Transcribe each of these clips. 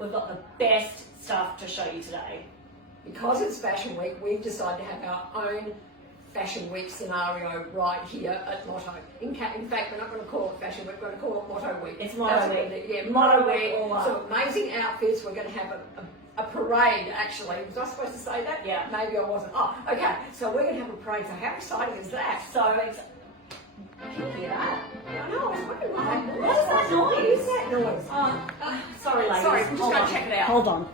we've got the best stuff to show you today. Because it's Fashion Week, we've decided to have our own Fashion Week scenario right here at Motto. In fact, we're not going to call it Fashion Week, we're going to call it Motto Week. It's Motto Week. Yeah, Motto Week. So amazing outfits. We're going to have a parade, actually. Was I supposed to say that? Yeah. Maybe I wasn't. Oh, okay. So we're going to have a parade. So how exciting is that? So can you hear that? I know, I was wondering what that noise What is that noise? What is that noise? Sorry, ladies. Sorry, I'm just going to check it out. Hold on.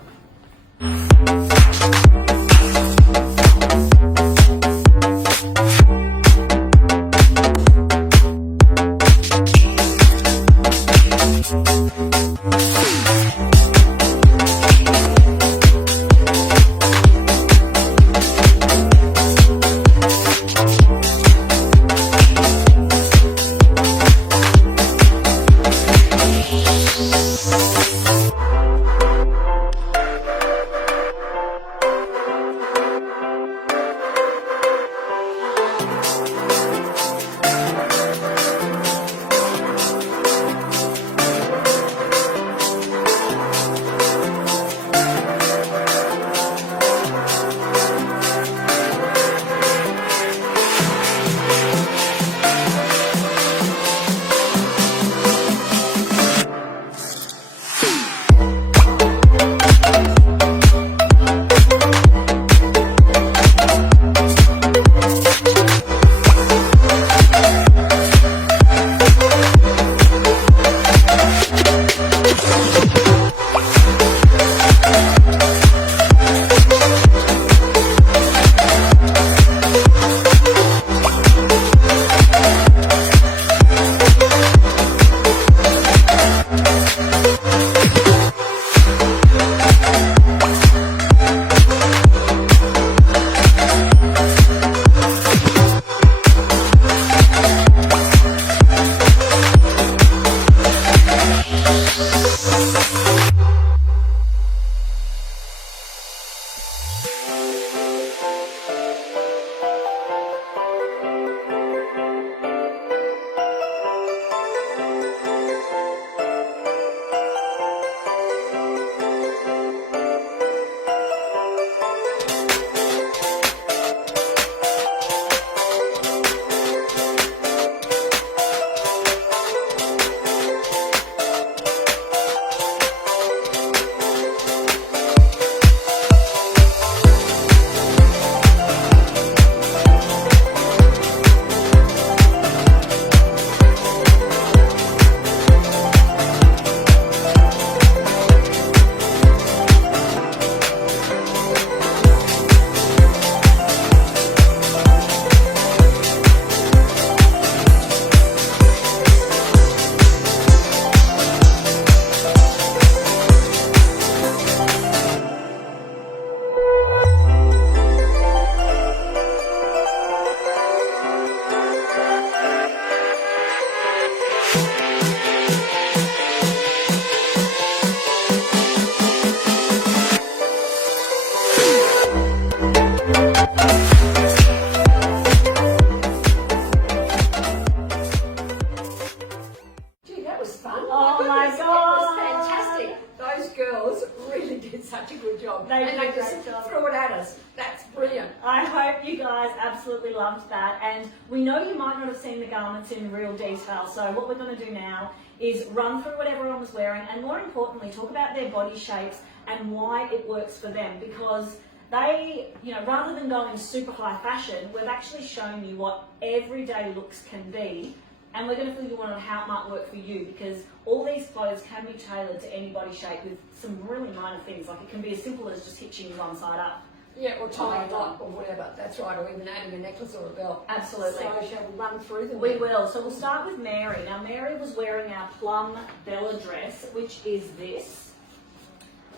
And they just threw it at us. That's brilliant. I hope you guys absolutely loved that. And we know you might not have seen the garments in real detail. So what we're going to do now is run through what everyone was wearing and more importantly, talk about their body shapes and why it works for them. Because they, rather than going super high fashion, we've actually shown you what everyday looks can be. And we're going to fill you in on how it might work for you, because all these clothes can be tailored to any body shape with some really minor things. Like it can be as simple as just hitching one side up. Yeah, or tying it up or whatever. That's right, or even adding a necklace or a belt. Absolutely. So shall we run through them? We will. So we'll start with Mary. Now Mary was wearing our plum Bella dress, which is this.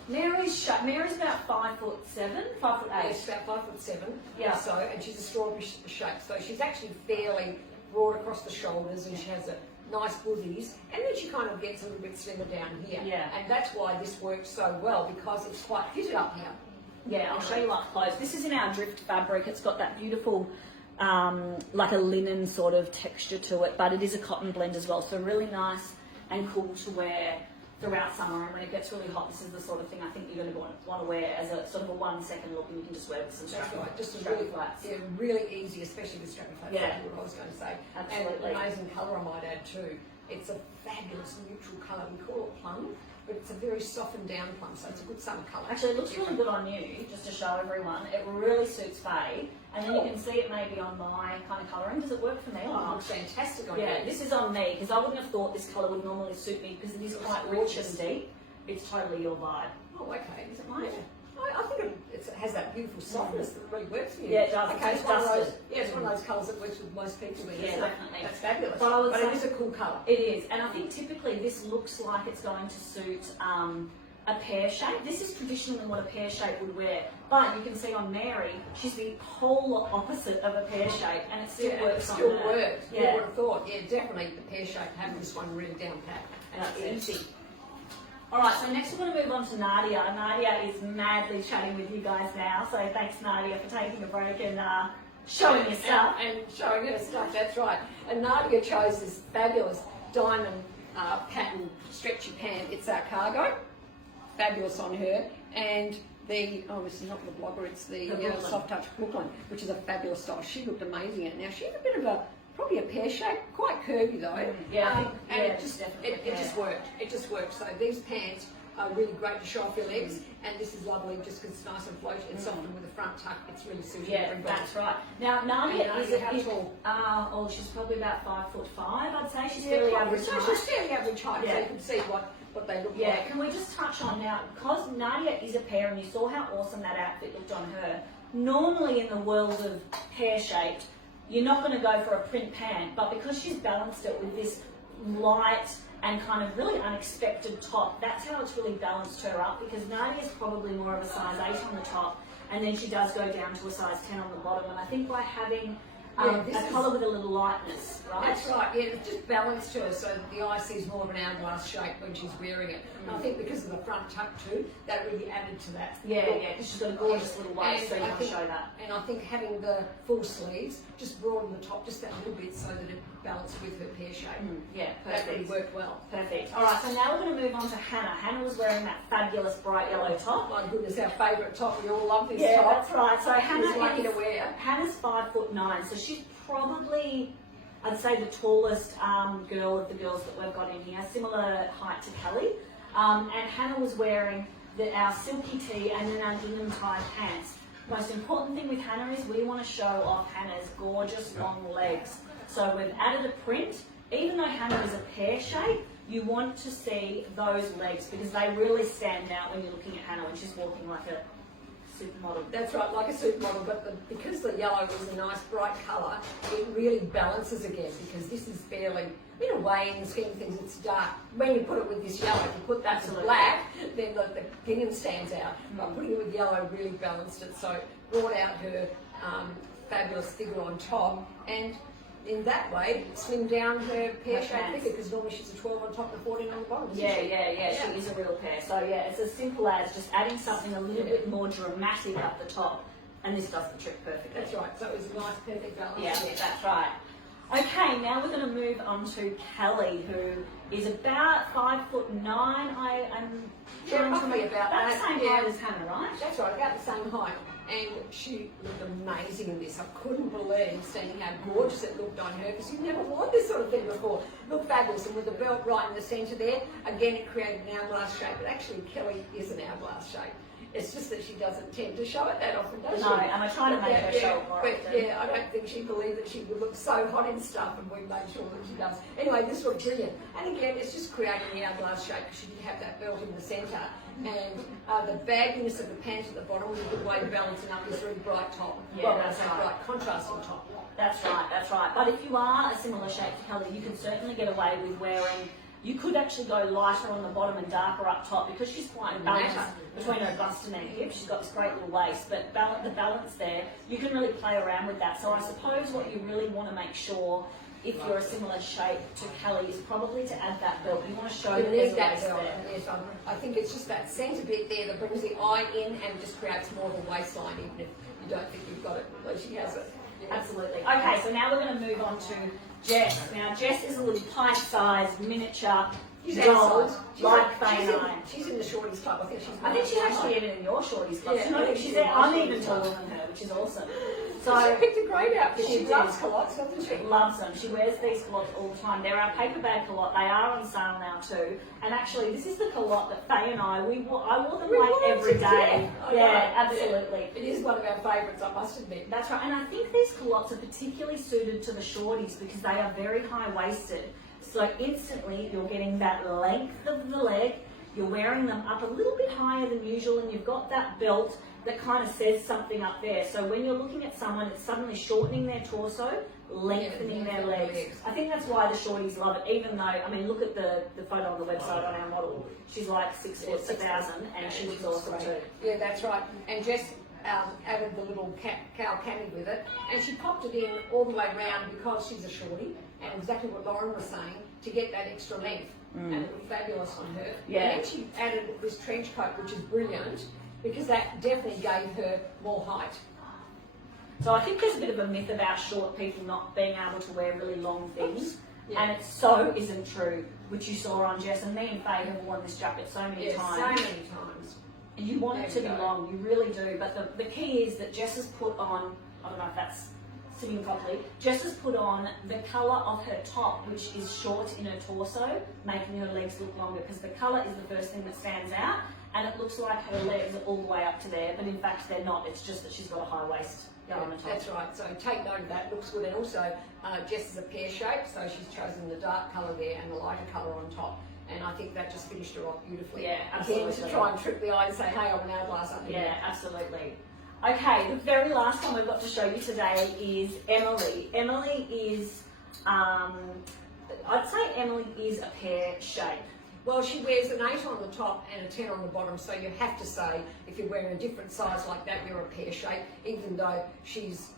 Mary's about 5'7", 5'8". Yes, about 5'7". Yeah. So, and she's a strawberry shape. So she's actually fairly broad across the shoulders, and she has a nice bosoms, and then she kind of gets a little bit slimmer down here. Yeah. And that's why this works so well, because it's quite fitted up here. Yeah, I'll show you up close. This is in our drift fabric. It's got that beautiful, like a linen sort of texture to it, but it is a cotton blend as well. So really nice and cool to wear throughout summer, and when it gets really hot, this is the sort of thing I think you're going to want to wear as a sort of a 1 second look, and you can just wear with some That's strappy, right, just a strappy really, flats. yeah, really easy, especially with strappy flats. Yeah. That's what I was going to say. Absolutely. And amazing colour, I might add too. It's a fabulous neutral colour. We call it plum, but it's a very softened down plum, so it's a good summer colour. Actually, it looks really good on you, just to show everyone. It really suits Faye, and then you can see it maybe on my kind of colouring. Does it work for me or Oh, it not? looks fantastic on you. Yeah, this is on me, because I wouldn't have thought this colour would normally suit me, because it is quite rich and deep. It's totally your vibe. Oh, okay. Is it mine? Yeah. I think it has that beautiful softness that really works for you. Yeah, it does. Okay, It's it's one of those. dusted. Yeah, it's one of those colours that works with most people. Then, Yeah, isn't it? definitely. That's fabulous. But I would But say- it is a cool colour. It is, and I think typically this looks like it's going to suit a pear shape. This is traditionally what a pear shape would wear, but you can see on Mary, she's the polar opposite of a pear shape, and it still Yeah, works it on still her. works. Yeah. You would have thought. Yeah, definitely the pear shape having this one really down pat. And That's it's it. easy. All right, so next we're going to move on to Nadia. Nadia is madly chatting with you guys now, so thanks Nadia for taking a break and showing your stuff. And showing her stuff, that's right. And Nadia chose this fabulous diamond pattern stretchy pant. It's our cargo. Fabulous on her. And the, oh, this is not the blogger, it's the Brooklyn. Soft Touch Brooklyn, which is a fabulous style. She looked amazing in it. Now, she had a bit of a, probably a pear shape, quite curvy though. Yeah, I think- and yeah, it just, definitely it just pear. worked. It just worked. So these pants are really great to show off your legs, and this is lovely just because it's nice and floaty and soft, and with a front tuck, it's really suited Yeah, everybody. that's right. Now Nadia And is Nadia, how tall? oh, she's probably about 5'5", I'd say. She's Yeah, fairly probably. average So height. she's fairly average height, so Yeah. you can see what they look Yeah, like. can we just touch on now, because Nadia is a pear and you saw how awesome that outfit looked on her, normally in the world of pear-shaped, you're not going to go for a print pant, but because she's balanced it with this light and kind of really unexpected top, that's how it's really balanced her up, because Nadia's probably more of a size 8 on the top, and then she does go down to a size 10 on the bottom, and I think by having this a is- colour with a little lightness, right? That's right, yeah, it's just balanced her so that the eye sees more of an hourglass shape when she's wearing it. And I think because of the front tuck too, that really added to that. Yeah, yeah, because she's got a gorgeous little waist, so you I want to think- show that. And I think having the full sleeves just broadened the top just that little bit so that it balanced with her pear shape. Yeah, That really perfect. worked well. Perfect. All right, so now we're going to move on to Hannah. Hannah was wearing that fabulous bright yellow top. My goodness, our favourite top. We all love this Yeah, top. that's right. So Hannah's lucky to is, wear. Hannah's 5'9", so she's probably, I'd say, the tallest girl of the girls that we've got in here, similar height to Kelly. And Hannah was wearing our silky tee and then our gingham tie pants. Most important thing with Hannah is we want to show off Hannah's gorgeous long legs. So we've added a print. Even though Hannah is a pear shape, you want to see those legs because they really stand out when you're looking at Hannah when she's walking like a supermodel. That's right, like a supermodel, but because the yellow is a nice bright colour, it really balances again because this is fairly, in a way, in the scheme of things, it's dark. When you put it with this yellow, if you put that to Absolutely. black, then the gingham stands out. But putting it with yellow really balanced it, so it brought out her fabulous figure on top, and in that way, slimmed down her pear-shaped pants. figure because normally she's a 12 on top and 14 on the bottom. isn't Yeah, she? yeah, she is a real pear. So yeah, it's as simple as just adding something a little bit more dramatic up the top, and this does the trick perfectly. That's right, so it was a nice perfect balance. Yeah, that's right. Okay, now we're going to move on to Kelly, who is about 5'9". I'm Yeah, roughly about the that, same yeah. height as Hannah, right? That's right, about the same height. And she looked amazing in this. I couldn't believe seeing how gorgeous it looked on her because you've never worn this sort of thing before. Looked fabulous, and with the belt right in the centre there, again it created an hourglass shape, but actually Kelly is an hourglass shape. It's just that she doesn't tend to show it that often, does she? No, and I try to make her show it more But often. yeah, I don't think she believed that she would look so hot in stuff, and we made sure that she does. Anyway, this looked brilliant. And again, it's just creating the hourglass shape because she did have that belt in the centre. And the bagginess of the pants at the bottom was a good way of balancing up this really bright top. Yeah, well, that's right. bright contrasting top. That's right, that's right. But if you are a similar shape to Kelly, you can certainly get away with wearing, you could actually go lighter on the bottom and darker up top because she's quite balanced between her bust and her hips. She's got this great little waist, but the balance there, you can really play around with that. So I suppose what you really want to make sure, if you're a similar shape to Kelly, is probably to add that belt. You want to show You that need there's a that waist belt. there. And yes, I think it's just that centre bit there that brings the eye in and just creates more of a waistline, even if you don't think you've got it. Well, she has it. Yeah. Absolutely. Okay, so now we're going to move on to Jess. Now, Jess is a little pint-sized, miniature, She's doll, outside. like Faye and I. She's in the shorties club. I think she's actually even in your shorties club. Yeah, So I think she's she's there. in I'm my even shorties taller club. than her, which is awesome. So she picked a great outfit. She She loves did. culottes, doesn't she? Loves them. She wears these culottes all the time. They're our paper bag culotte. They are on sale now too. And actually, this is the culotte that Faye and I I wore them like every day. Yeah, absolutely. It is one of our favourites, I must admit. That's right. And I think these culottes are particularly suited to the shorties because they are very high waisted. So instantly, you're getting that length of the leg. You're wearing them up a little bit higher than usual, and you've got that belt that kind of says something up there. So when you're looking at someone, it's suddenly shortening their torso, lengthening their legs. I think that's why the shorties love it, even though, I mean, look at the photo on the website on our model. She's like 6 foot, 1,000, and she looks awesome too. Yeah, that's right. And Jess added the little cow cami with it, and she popped it in all the way around because she's a shorty, and exactly what Lauren was saying, to get that extra length. And it looked fabulous on her. Yeah. And then she added this trench coat, which is brilliant, because that definitely gave her more height. So I think there's a bit of a myth about short people not being able to wear really long things. Yeah. And it so isn't true, which you saw on Jess, and me and Faye have worn this jacket so many times. So many times. And you want it to There be we go. long, you really do. But the key is that Jess has put on, I don't know if that's sitting properly, Jess has put on the colour of her top, which is short in her torso, making her legs look longer, because the colour is the first thing that stands out, and it looks like her legs are all the way up to there, but in fact they're not. It's just that she's got a high waist on the top. That's right. So take note of that. Looks good. And also, Jess is a pear shape, so she's chosen the dark colour there and the lighter colour on top. And I think that just finished her off beautifully. Yeah, absolutely. Again, to try and trick the eye and say, hey, I'm an hourglass up here. Yeah, absolutely. Okay, the very last one we've got to show you today is Emily. Emily is, I'd say Emily is a pear shape. Well, she wears an 8 on the top and a 10 on the bottom, so you have to say, if you're wearing a different size like that, you're a pear shape, even though she's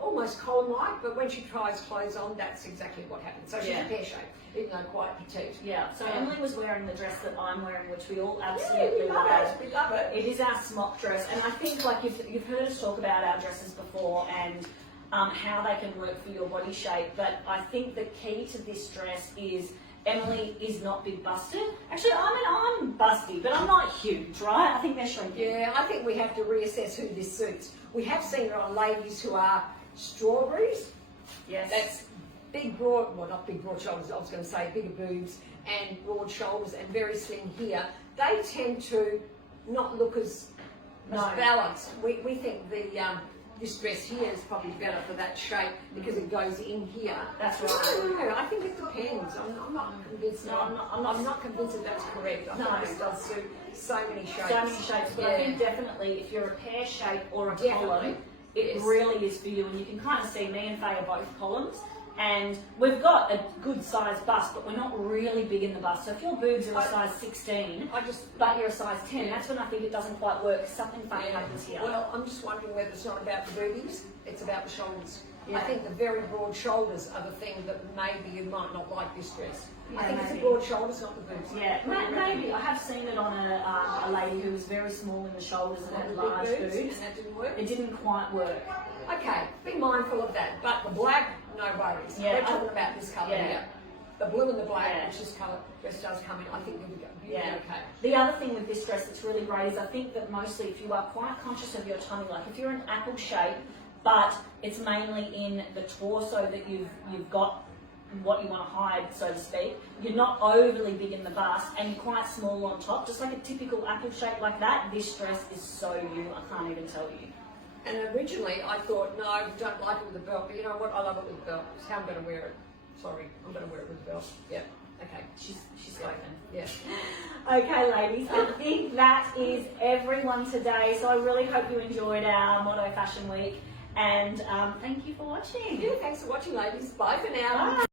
almost column-like, but when she tries clothes on, that's exactly what happens. So she's a pear shape, even though quite petite. Yeah, so Emily was wearing the dress that I'm wearing, which we all absolutely love. We love it. It is our smock dress, and I think like you've heard us talk about our dresses before and how they can work for your body shape, but I think the key to this dress is Emily is not big busted. Actually, I'm busty, but I'm not huge, right? I think they're shrinking. Yeah, I think we have to reassess who this suits. We have seen it on ladies who are strawberries. Yes. That's big, broad, well, not big, broad shoulders, I was going to say bigger boobs and broad shoulders and very slim here. They tend to not look as balanced. We think this dress here is probably better for that shape because it goes in here. That's right. I don't know. I think it depends. I'm not convinced. No, I'm not convinced that that's correct. I think this does suit so many shapes. So many shapes, but I think definitely if you're a pear shape or a column, it Yes. really is for you. And you can kind of see me and Faye are both columns. And we've got a good size bust, but we're not really big in the bust. So if your boobs are a size 16, but you're a size 10, that's when I think it doesn't quite work. Something funny happens here. Well, I'm just wondering whether it's not about the boobies, it's about the shoulders. Yeah. I think the very broad shoulders are the thing that maybe you might not like this dress. Yeah, I think it's the maybe. broad shoulders, not the boobs. Yeah, maybe. I have seen it on a lady who was very small in the shoulders and had large boobs. And that didn't work. It didn't quite work. Okay, be mindful of that. But the black, no worries. Yeah, We're talking about this colour here. The blue and the black, Yeah. which this colour dress does come in, I think you'll be okay. The other thing with this dress that's really great is I think that mostly if you are quite conscious of your tummy, like if you're an apple shape, but it's mainly in the torso that you've got what you want to hide, so to speak. You're not overly big in the bust and you're quite small on top, just like a typical apple shape like that. This dress is so you, I can't even tell you. And originally I thought, no, I don't like it with a belt, but you know what, I love it with a belt. It's how I'm going to wear it. Sorry, I'm going to wear it with a belt. Yeah, okay. She's spoken. Yeah. Okay, ladies, I think that is everyone today. So I really hope you enjoyed our Motto Fashion Week, and thank you for watching. Yeah, thanks for watching, ladies. Bye for now. Bye.